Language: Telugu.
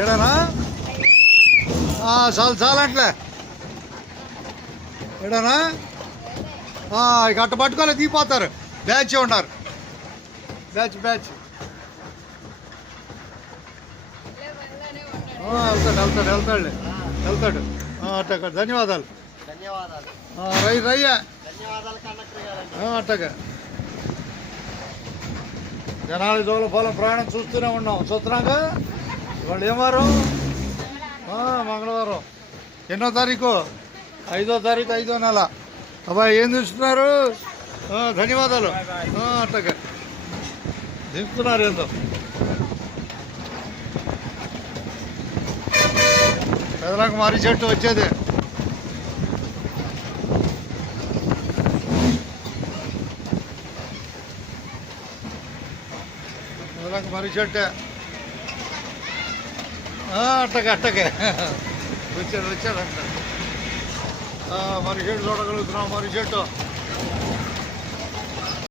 ఏడానా చాలు చాలు అట్లే ఏడానా ఇక అట్ట పట్టుకొని దిగిపోతారు బ్యాచ్ ఉన్నారు బ్యాచ్ బ్యాచ్ వెళ్తాడు వెళ్తాడు వెళ్తాడు అట్టగా ధన్యవాదాలు రయ్యా అట్టగా జనాల జోల పొలం ప్రయాణం చూస్తూనే ఉన్నాం చూస్తున్నాక ఇవాళ ఏం వారం మంగళవారం ఎన్నో తారీఖు 5వ తారీఖు 5వ నెల అబ్బాయి ఏం చూస్తున్నారు ధన్యవాదాలు అట్టగా దింపుతున్నారు ఏందో పెదలకు మర్రి చెట్టు వచ్చేది పెదలకు మర్రి చెట్టు అట్టగా అట్టగే వచ్చాడు వచ్చాడు అంట మర్రి చెట్టు చూడగలుగుతున్నాం మర్రి చెట్టు